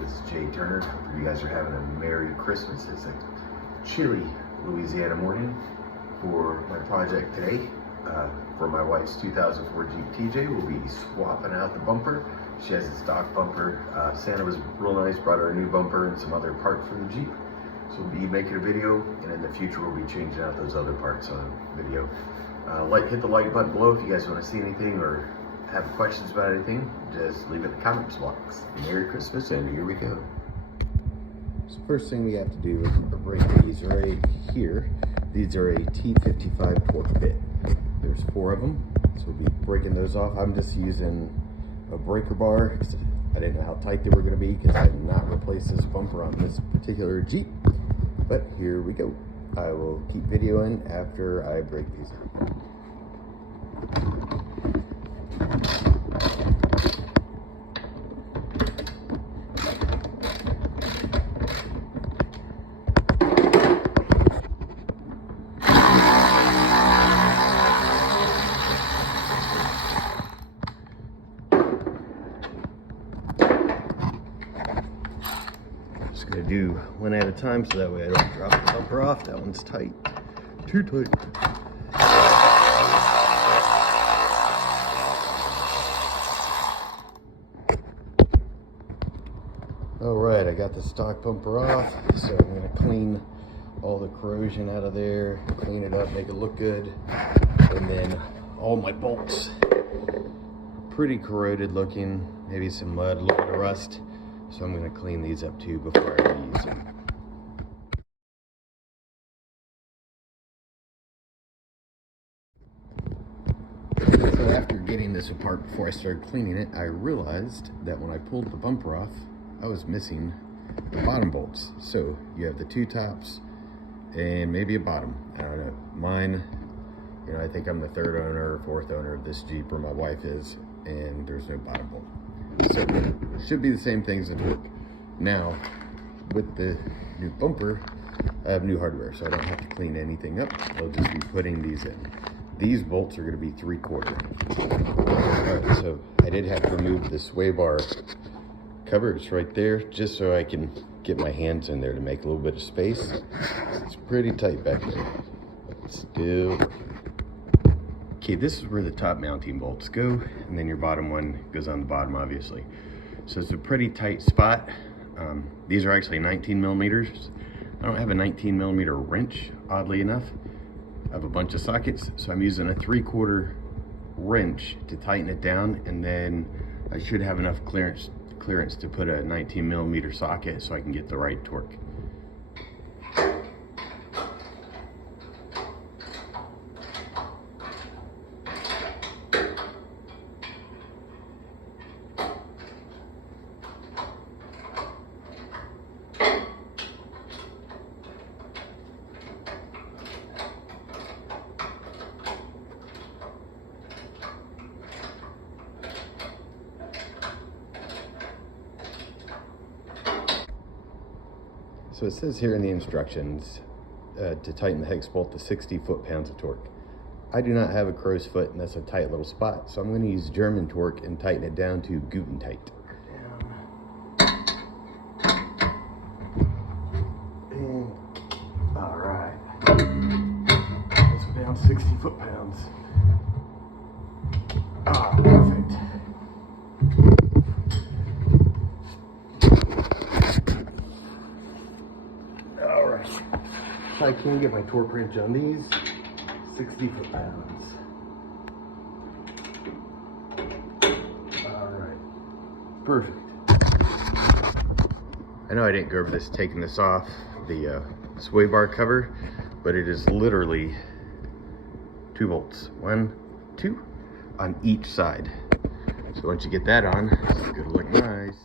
This is Jay Turner. Hope you guys are having a Merry Christmas. It's a chilly Louisiana morning for my project today. For my wife's 2004 Jeep TJ, we'll be swapping out the bumper. She has a stock bumper. Santa was real nice, brought her a new bumper and some other parts from the Jeep. So we'll be making a video, and in the future we'll be changing out those other parts on the video. Hit the like button below if you guys want to see anything or have questions about anything. Just leave it in the comments box. Merry Christmas, and here we go. So first thing we have to do is break these right here. These are a T55 torque bit. There's 4 of them, so we'll be breaking those off. I'm just using a breaker bar because I didn't know how tight they were going to be because I did not replace this bumper on this particular Jeep. But here we go. I will keep videoing after I break these up. Just gonna do one at a time so that way I don't drop the bumper off. That one's tight, too tight. All right, I got the stock bumper off, so I'm gonna clean all the corrosion out of there, clean it up, make it look good. And then all my bolts, pretty corroded looking, maybe some mud, a little bit of rust. So I'm gonna clean these up too before I use them. So after getting this apart before I started cleaning it, I realized that when I pulled the bumper off, I was missing the bottom bolts. So you have the 2 tops and maybe a bottom. I don't know. Mine, you know, I think I'm the 3rd owner or 4th owner of this Jeep, or my wife is, and there's no bottom bolt. So should be the same things that work. Now, with the new bumper, I have new hardware, so I don't have to clean anything up. I'll just be putting these in. These bolts are going to be 3/4. All right, so I did have to remove the sway bar cover. It's right there, just so I can get my hands in there to make a little bit of space. It's pretty tight back there, but still. Okay, this is where the top mounting bolts go, and then your bottom one goes on the bottom, obviously. So it's a pretty tight spot. These are actually 19 millimeters. I don't have a 19 millimeter wrench, oddly enough. I have a bunch of sockets, so I'm using a 3/4 wrench to tighten it down, and then I should have enough clearance to put a 19 millimeter socket so I can get the right torque. So it says here in the instructions to tighten the hex bolt to 60 foot-pounds of torque. I do not have a crow's foot, and that's a tight little spot, so I'm going to use German torque and tighten it down to Guten tight. And, all right, let's go down 60 foot-pounds. Ah, perfect. I can get my torque wrench on these, 60 foot-pounds. All right, perfect. I know I didn't go over this taking this off the sway bar cover, but it is literally 2 bolts, 1, 2 on each side. So once you get that on, it's gonna look nice.